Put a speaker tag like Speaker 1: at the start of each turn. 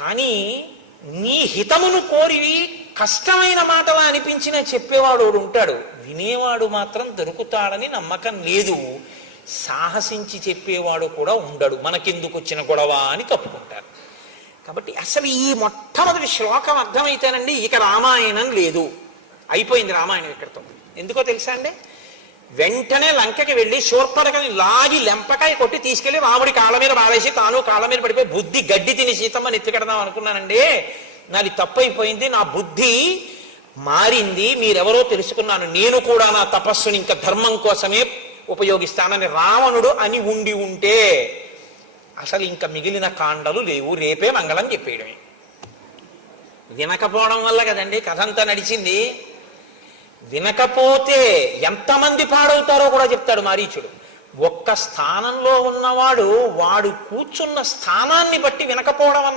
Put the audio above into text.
Speaker 1: కానీ నీ హితమును కోరి కష్టమైన మాటలా అనిపించిన చెప్పేవాడు ఉంటాడు. వినేవాడు మాత్రం దొరుకుతాడని నమ్మకం లేదు. సాహసించి చెప్పేవాడు కూడా ఉండడు. మనకెందుకు వచ్చిన గొడవ అని తప్పుకుంటారు. కాబట్టి అసలు ఈ మొట్టమొదటి శ్లోకం అర్థమైతేనండి ఇక రామాయణం లేదు. అయిపోయింది రామాయణం ఇక్కడతో. ఎందుకో తెలుసా అండి? వెంటనే లంకకి వెళ్ళి శూర్పణకని లాగి లెంపకాయ కొట్టి తీసుకెళ్ళి రాముడి కాళ్ళ మీద పారేసి తాను కాళ్ళ మీద పడిపోయి బుద్ధి గడ్డి తిని సీతమ్మ నెత్తికెడదాం అనుకున్నానండి. నాది తప్పైపోయింది నా బుద్ధి మారింది మీరెవరో తెలుసుకున్నాను. నేను కూడా నా తపస్సుని ఇంకా ధర్మం కోసమే ఉపయోగిస్తానని రావణుడు అని ఉండి ఉంటే అసలు ఇంకా మిగిలిన కాండలు లేవు రేపే మంగళం చెప్పేయడమే. వినకపోవడం వల్ల కదండి కథ అంతా నడిచింది. వినకపోతే ఎంతమంది పాడవుతారో కూడా చెప్తాడు మారీచుడు. ఒక్క స్థానంలో ఉన్నవాడు వాడు కూర్చున్న స్థానాన్ని బట్టి వినకపోవడం అన్న